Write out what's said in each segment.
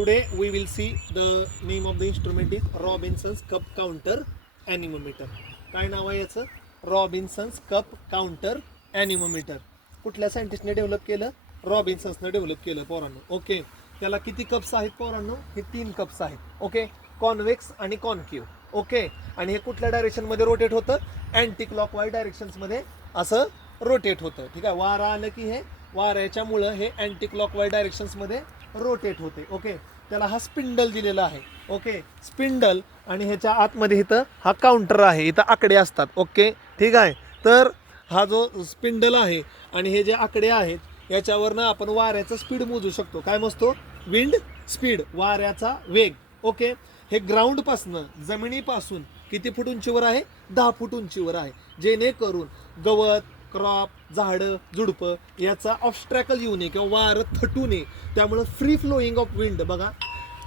Today we will see the name of the instrument is Robinson's Cup Counter Anemometer. काय नाव आहे याचं? Robinsons cup counter ॲनिमोमीटर. कुठल्या सायंटिस्टने develop केलं? रॉबिन्सन्सने develop केलं पोरांनो. ओके, त्याला किती कप्स आहेत पोरांनो? हे 3 कप्स आहेत. ओके, कॉन्व्हेक्स आणि कॉन्केव्ह. ओके, आणि हे कुठल्या डायरेक्शनमध्ये रोटेट होतं? अँटी क्लॉकवाईज डायरेक्शन्समध्ये असं रोटेट होतं. ठीक आहे, वारा आलं की हे वाऱ्याच्यामुळं हे अँटी क्लॉकवाईज डायरेक्शन्समध्ये रोटेट होते. ओके, त्याला हा स्पिंडल दिलेला आहे. ओके, स्पिंडल आणि ह्याच्या आतमध्ये इथं हा काउंटर आहे, इथं आकडे असतात. ओके, ठीक आहे. तर हा जो स्पिंडल आहे आणि हे जे आकडे आहेत याच्यावरनं आपण वाऱ्याचं स्पीड मोजू शकतो. काय मोजतो? विंड स्पीड, वाऱ्याचा वेग. ओके, हे ग्राउंडपासनं जमिनीपासून किती फूट उंचीवर आहे? 10 फूट उंचीवर आहे, जेणेकरून गवत, क्रॉप, झाडं, झुडपं याचा ऑब्स्ट्रॅकल येऊ नये किंवा वारं थटू नये. त्यामुळं फ्री फ्लोईंग ऑफ विंड, बघा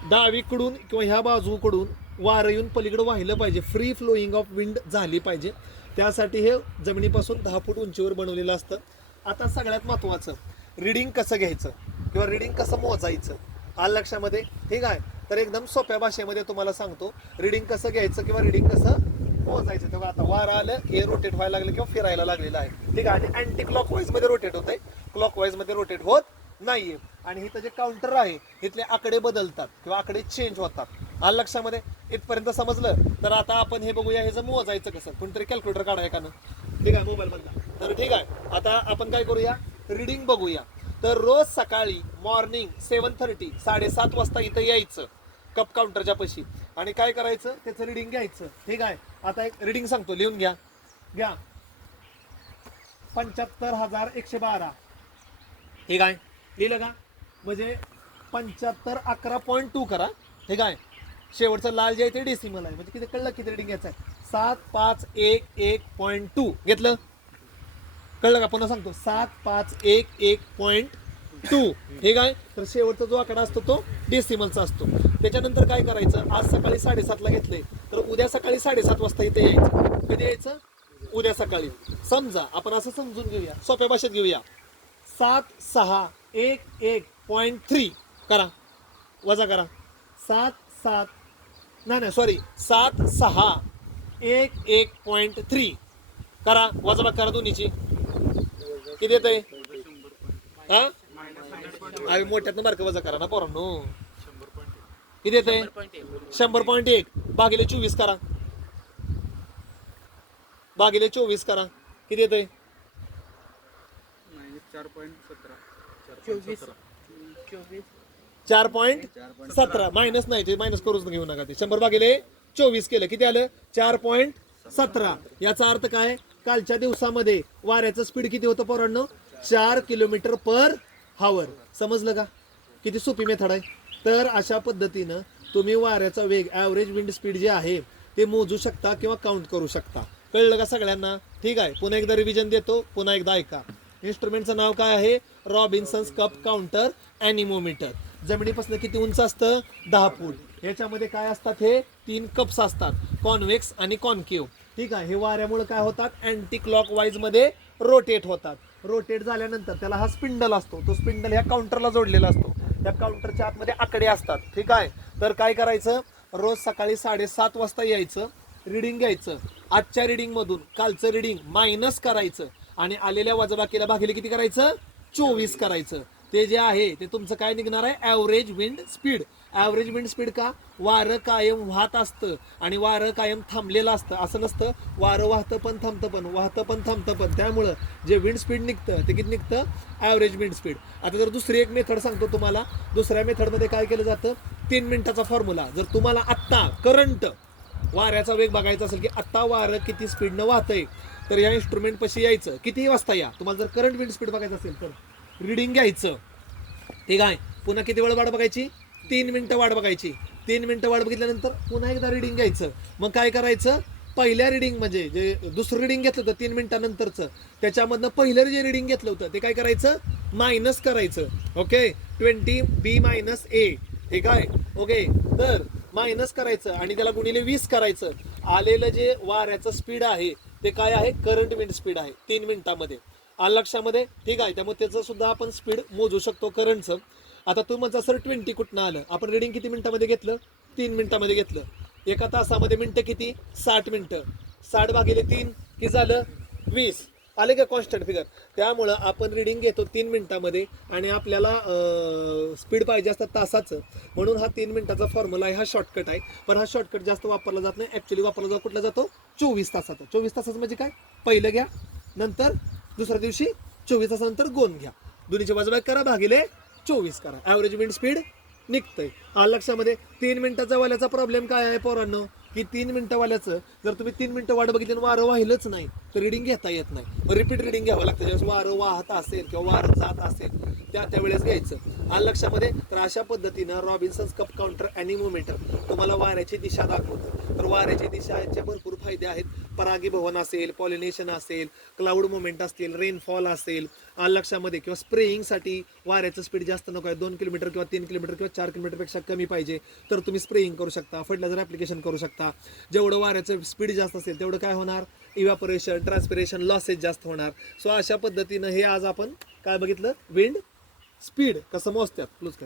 डावीकडून किंवा ह्या बाजूकडून वारं येऊन पलीकडे वाहिलं पाहिजे, फ्री फ्लोईंग ऑफ विंड झाली पाहिजे. त्यासाठी हे जमिनीपासून 10 फूट उंचीवर बनवलेलं असतं. आता सगळ्यात महत्त्वाचं, रिडिंग कसं घ्यायचं किंवा रिडिंग कसं मोजायचं आलं लक्षामध्ये? ठीक आहे, तर एकदम सोप्या भाषेमध्ये तुम्हाला सांगतो रिडिंग कसं घ्यायचं किंवा रिडिंग कसं मोजायचं. तेव्हा आता वारं आलं हे रोटेट व्हायला लागलं किंवा फिरायला लागलेलं आहे. ठीक आहे, आणि अँटी क्लॉकवाईज मध्ये रोटेट होत आहे, क्लॉकवाईज मध्ये रोटेट होत नाहीये. आणि इथं जे काउंटर आहे इथले आकडे बदलतात किंवा आकडे चेंज होतात. आलं लक्षामध्ये? इथपर्यंत समजलं? तर आता आपण हे बघूया हे जर मोजायचं कसं. कोणतरी कॅल्क्युलेटर काढाय का ना? ठीक आहे, मोबाईल मधला. तर ठीक आहे, आता आपण काय करूया, रिडिंग बघूया. तर रोज सकाळी मॉर्निंग 7:30 7:30 वाजता इथं यायचं कप काउंटरच्या पशी आणि काय करायचं, त्याचं रिडिंग घ्यायचं. ठीक आहे, आता एक रिडिंग सांगतो, लिहून घ्या. 75,112. ठीक आहे, लिहिलं का? म्हणजे 7511.2 करा. ठीक आहे, शेवटचं लाल जे आहे ते डेसिमल आहे. म्हणजे किती कळलं, किती रिडिंग घ्यायचं आहे? 7511.2 घेतलं. कळलं का? पुन्हा सांगतो, 7511.2. ठीक आहे, तर शेवटचा जो आकडा असतो तो डेसिमलचा असतो. त्याच्यानंतर काय करायचं, आज सकाळी 7:30ला घेतलंय तर उद्या सकाळी 7:30 वाजता इथे यायचं. कधी यायचं? उद्या सकाळी. समजा आपण असं समजून घेऊया, सोप्या भाषेत घेऊया. 7611.3 करा, वजा करा. 7611.3 करा, वजा करा दोन्हीची. किती येत आहे? हा, अरे मोठ्यातनं बारकं वजा करा ना पोरांनो. किती येत आहे? 100.1 भागिले 24 करा, भागिले 24 करा. किती येत आहे? 4.17. मायनस नाही, ते मायनस करूच घेऊ नका. ते 100 भागिले 24 केलं, किती आलं? 4.17. याचा अर्थ काय? कालच्या दिवसामध्ये वाऱ्याचं स्पीड किती होतं पोरांनो? 4 किलोमीटर पर हावर. समजलं का? किती सोपी मेथड आहे. तर अशा पद्धतीनं तुम्ही वाऱ्याचा वेग, ॲव्हरेज विंड स्पीड जे आहे ते मोजू शकता किंवा काउंट करू शकता. कळलं का सगळ्यांना? ठीक आहे, पुन्हा एकदा रिव्हिजन देतो, पुन्हा एकदा ऐका. इन्स्ट्रुमेंटचं नाव काय आहे? Robinsons cup counter ॲनिमोमीटर. जमिनीपासून किती उंच असतं? 10 फूट. याच्यामध्ये काय असतात? हे 3 कप्स असतात, कॉन्व्हेक्स आणि कॉन्केव्ह. ठीक आहे, हे वाऱ्यामुळे काय होतात? अँटी क्लॉकवाईज मध्ये रोटेट होतात. रोटेट झाल्यानंतर त्याला हा स्पिंडल असतो, तो स्पिंडल ह्या काउंटरला जोडलेला असतो. त्या काउंटरच्या आतमध्ये आकडे असतात. ठीक आहे, तर काय करायचं, रोज सकाळी 7:30 वाजता यायचं, रिडिंग घ्यायचं. आजच्या रिडिंग मधून कालचं रिडिंग मायनस करायचं आणि आलेल्या वजाबाकीला भागिले किती करायचं? 24 करायचं. ते जे आहे ते तुमचं काय निघणार आहे? Average wind speed. Average wind speed का? वारं कायम वाहत असतं आणि वारं कायम थांबलेलं असतं, असं नसतं. वारं वाहतं पण थांबतं पण, वाहतं पण थांबतं पण. त्यामुळं जे विंड स्पीड निघतं ते किती निघतं? Average wind speed. आता जर दुसरी एक मेथड सांगतो तुम्हाला. दुसऱ्या मेथडमध्ये काय केलं जातं? 3 मिनिटाचा फॉर्म्युला. जर तुम्हाला आत्ता करंट वाऱ्याचा वेग बघायचा असेल की आत्ता वारं किती स्पीडनं वाहतंय, तर या इन्स्ट्रुमेंट पाशी यायचं. कितीही वाजता या. तुम्हाला जर करंट विंड स्पीड बघायचं असेल तर रिडिंग घ्यायचं. ठीक आहे, पुन्हा किती वेळ वाट बघायची? 3 मिनिटं वाट बघायची. 3 मिनिटं वाट बघितल्यानंतर पुन्हा एकदा रिडिंग घ्यायचं. मग काय करायचं? पहिल्या रिडिंग म्हणजे जे दुसरं रिडिंग घेतलं होतं 3 मिनिटानंतरचं, त्याच्यामधनं पहिलं जे रिडिंग घेतलं होतं ते काय करायचं? मायनस करायचं. Okay, 20B - A. ठीक आहे, ओके, तर मायनस करायचं आणि त्याला गुणिले 20 करायचं. आलेलं जे वाऱ्याचं स्पीड आहे ते काय आहे? करंट विंड स्पीड आहे 3 मिनिटामध्ये. आलं लक्षामध्ये? ठीक आहे, त्यामुळे त्याचं सुद्धा आपण स्पीड मोजू शकतो करंटचं. आता तू म्हणता सर 20 कुठनं आलं, आपण रिडिंग किती मिनिटामध्ये घेतलं, 3 मिनिटामध्ये घेतलं. एका तासामध्ये मिनिटं किती, 60 मिनिटं. 60 भागिले 3 किती झालं, 20. आले का कॉन्स्टंट फिगर. त्यामुळं आपण रिडिंग घेतो 3 मिनिटामध्ये आणि आपल्याला स्पीड पाहिजे असतं तासाचं, म्हणून हा 3 मिनिटाचा फॉर्म्युला आहे. हा शॉर्टकट आहे, पण हा शॉर्टकट जास्त वापरला जात नाही. ॲक्च्युली वापरला जातो कुठला जातो, 24 तासाचा. 24 तासाचं म्हणजे काय, पहिलं घ्या, नंतर दुसऱ्या दिवशी 24 तासानंतर गोन घ्या, दोन्हीची बाजूबाई करा, भागिले 24 करा, ॲव्हरेज विंड स्पीड निघतंय. लक्षामध्ये 3 मिनिटाचा वाल्याचा प्रॉब्लेम काय आहे पोरांनो, की 3 मिनिटं वाल्याचं जर तुम्ही 3 मिनिटं वाट बघितली आणि वारं वाहिलंच नाही तर रिडिंग घेता येत नाही. रिपीट रिडिंग घ्यावं लागतं. ज्यावेळेस वारं वाहत असेल किंवा वारं जात असेल त्यावेळेस घ्यायचं. लक्षामध्ये. तर अशा पद्धतीनं रॉबिन्सन्स कप काउंटर ॲनिमोमीटर तुम्हाला वाऱ्याची दिशा दाखवतं. तर वाऱ्याची दिशाचे भरपूर फायदे आहेत. परागीभवन असेल, पॉलिनेशन असेल, क्लाउड मुवमेंट असतील, रेनफॉल असेल, लक्षामध्ये, किंवा स्प्रेइंगसाठी वाऱ्याचं स्पीड जास्त नको आहे, 2 किलोमीटर किंवा 3 किलोमीटर किंवा 4 किलोमीटरपेक्षा कमी पाहिजे, तर तुम्ही स्प्रेइंग करू शकता, फर्टिलायझर ॲप्लिकेशन करू शकता. जेवढं वाऱ्याचं स्पीड जास्त असेल तेवढं काय होणार, इव्हॅपोरेशन, ट्रान्सपिरेशन, लॉसेस जास्त होणार. सो अशा पद्धतीनं हे आज आपण काय बघितलं, विंड स्पीड कसं मोजतात. क्लोज कर.